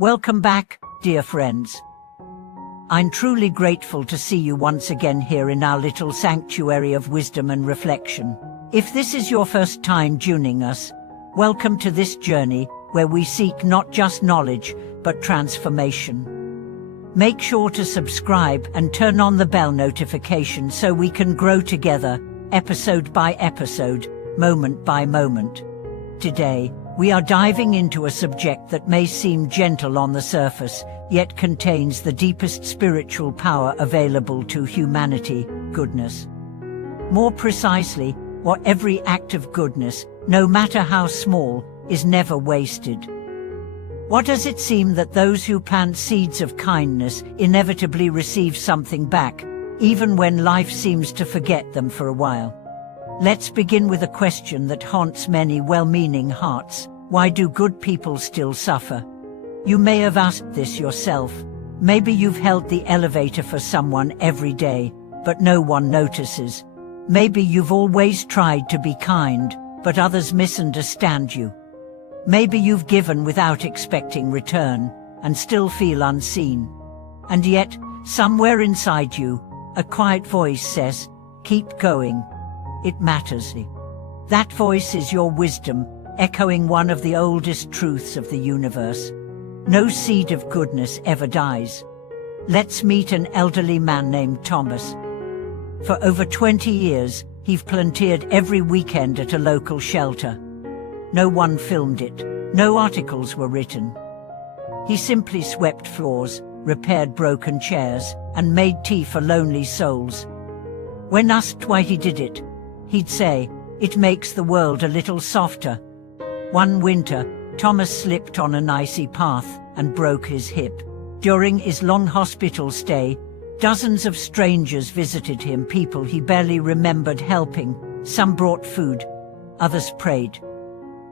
Welcome back, dear friends. I'm truly grateful to see you once again here in our little sanctuary of wisdom and reflection. If this is your first time joining us, welcome to this journey where we seek not just knowledge, but transformation. Make sure to subscribe and turn on the bell notification so we can grow together, episode by episode, moment by moment. Today, we are diving into a subject that may seem gentle on the surface, yet contains the deepest spiritual power available to humanity: goodness. More precisely, what every act of goodness, no matter how small, is never wasted. What does it seem that those who plant seeds of kindness inevitably receive something back, even when life seems to forget them for a while? Let's begin with a question that haunts many well-meaning hearts. Why do good people still suffer? You may have asked this yourself. Maybe you've held the elevator for someone every day, but no one notices. Maybe you've always tried to be kind, but others misunderstand you. Maybe you've given without expecting return, and still feel unseen. And yet, somewhere inside you, a quiet voice says, "Keep going. It matters." That voice is your wisdom, echoing one of the oldest truths of the universe. No seed of goodness ever dies. Let's meet an elderly man named Thomas. For over 20 years, he volunteered every weekend at a local shelter. No one filmed it. No articles were written. He simply swept floors, repaired broken chairs, and made tea for lonely souls. When asked why he did it, he'd say, "It makes the world a little softer." One winter, Thomas slipped on an icy path and broke his hip. During his long hospital stay, dozens of strangers visited him, people he barely remembered helping. Some brought food, others prayed.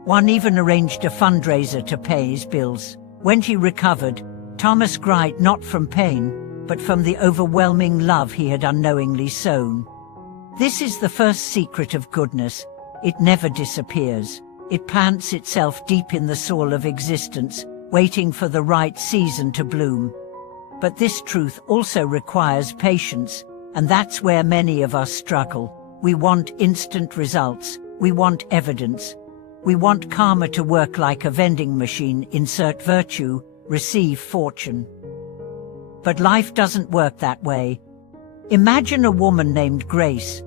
One even arranged a fundraiser to pay his bills. When he recovered, Thomas cried not from pain, but from the overwhelming love he had unknowingly sown. This is the first secret of goodness. It never disappears. It plants itself deep in the soil of existence, waiting for the right season to bloom. But this truth also requires patience, and that's where many of us struggle. We want instant results. We want evidence. We want karma to work like a vending machine: insert virtue, receive fortune. But life doesn't work that way. Imagine a woman named Grace.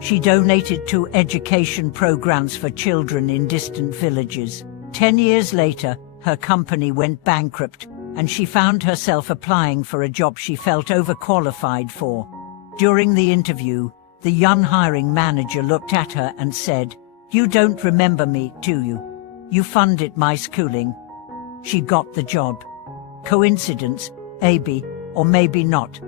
She donated to education programs for children in distant villages. 10 years later, her company went bankrupt, and she found herself applying for a job she felt overqualified for. During the interview, the young hiring manager looked at her and said, "You don't remember me, do you? You funded my schooling." She got the job. Coincidence? Maybe, or maybe not.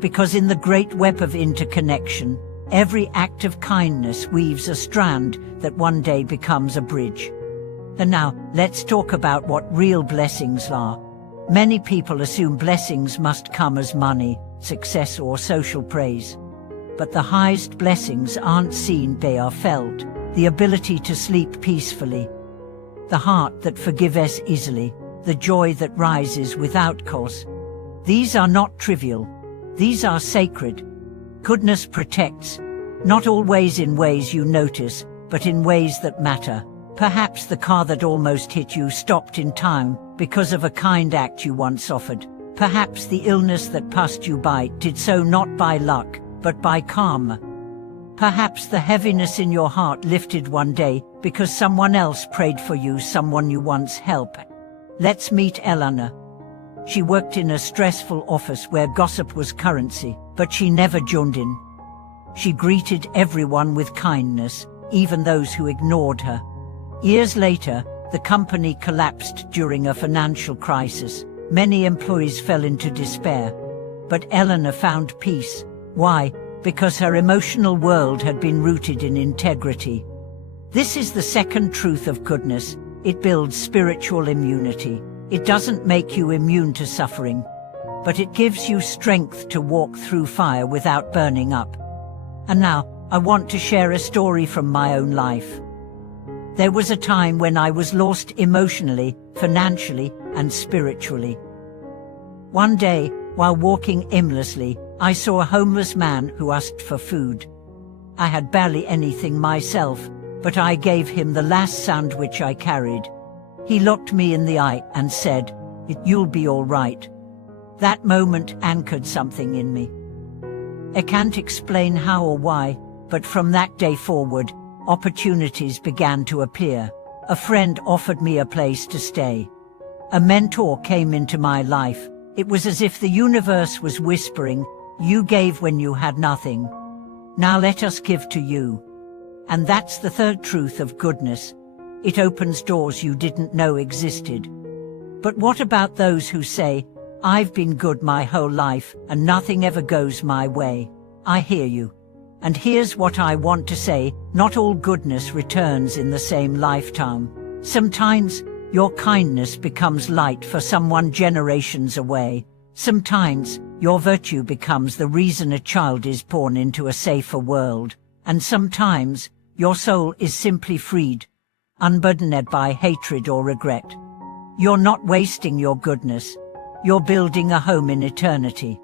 Because in the great web of interconnection, every act of kindness weaves a strand that one day becomes a bridge. And now, let's talk about what real blessings are. Many people assume blessings must come as money, success, or social praise. But the highest blessings aren't seen, they are felt. The ability to sleep peacefully, the heart that forgives easily, the joy that rises without cause. These are not trivial. These are sacred. Goodness protects, not always in ways you notice, but in ways that matter. Perhaps the car that almost hit you stopped in time because of a kind act you once offered. Perhaps the illness that passed you by did so not by luck, but by karma. Perhaps the heaviness in your heart lifted one day because someone else prayed for you, someone you once helped. Let's meet Eleanor. She worked in a stressful office where gossip was currency, but she never joined in. She greeted everyone with kindness, even those who ignored her. Years later, the company collapsed during a financial crisis. Many employees fell into despair. But Eleanor found peace. Why? Because her emotional world had been rooted in integrity. This is the second truth of goodness. It builds spiritual immunity. It doesn't make you immune to suffering, but it gives you strength to walk through fire without burning up. And now, I want to share a story from my own life. There was a time when I was lost emotionally, financially, and spiritually. One day, while walking aimlessly, I saw a homeless man who asked for food. I had barely anything myself, but I gave him the last sandwich I carried. He looked me in the eye and said, "You'll be all right." That moment anchored something in me. I can't explain how or why, but from that day forward, opportunities began to appear. A friend offered me a place to stay. A mentor came into my life. It was as if the universe was whispering, "You gave when you had nothing. Now let us give to you." And that's the third truth of goodness. It opens doors you didn't know existed. But what about those who say, "I've been good my whole life and nothing ever goes my way"? I hear you. And here's what I want to say, not all goodness returns in the same lifetime. Sometimes, your kindness becomes light for someone generations away. Sometimes, your virtue becomes the reason a child is born into a safer world. And sometimes, your soul is simply freed, unburdened by hatred or regret. You're not wasting your goodness. You're building a home in eternity.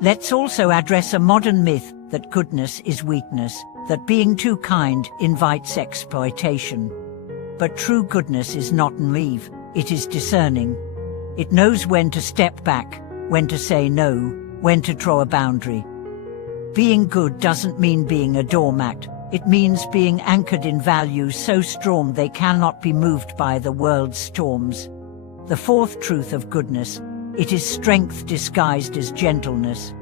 Let's also address a modern myth that goodness is weakness, that being too kind invites exploitation. But true goodness is not naive, it is discerning. It knows when to step back, when to say no, when to draw a boundary. Being good doesn't mean being a doormat, it means being anchored in values so strong they cannot be moved by the world's storms. The fourth truth of goodness, it is strength disguised as gentleness.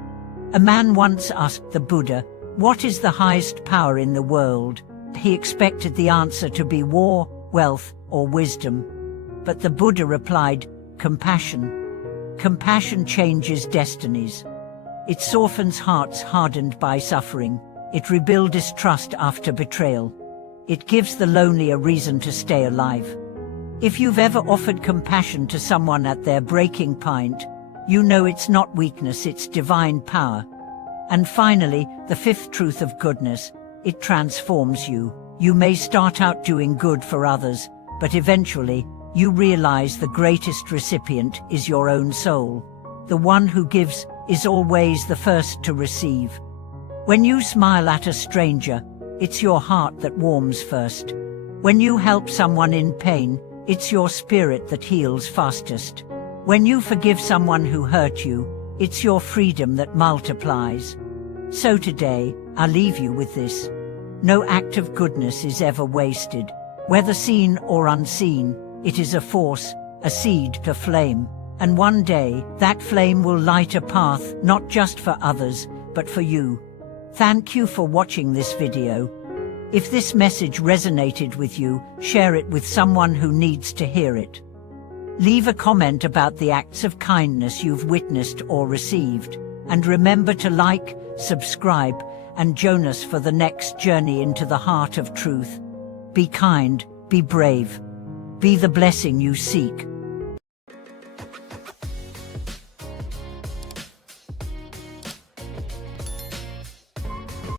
A man once asked the Buddha, "What is the highest power in the world?" He expected the answer to be war, wealth, or wisdom. But the Buddha replied, "Compassion. Compassion changes destinies. It softens hearts hardened by suffering. It rebuilds trust after betrayal. It gives the lonely a reason to stay alive." If you've ever offered compassion to someone at their breaking point, you know it's not weakness, it's divine power. And finally, the fifth truth of goodness, it transforms you. You may start out doing good for others, but eventually, you realize the greatest recipient is your own soul. The one who gives is always the first to receive. When you smile at a stranger, it's your heart that warms first. When you help someone in pain, it's your spirit that heals fastest. When you forgive someone who hurt you, it's your freedom that multiplies. So today, I leave you with this. No act of goodness is ever wasted. Whether seen or unseen, it is a force, a seed to flame. And one day, that flame will light a path not just for others, but for you. Thank you for watching this video. If this message resonated with you, share it with someone who needs to hear it. Leave a comment about the acts of kindness you've witnessed or received. And remember to like, subscribe, and join us for the next journey into the heart of truth. Be kind, be brave. Be the blessing you seek.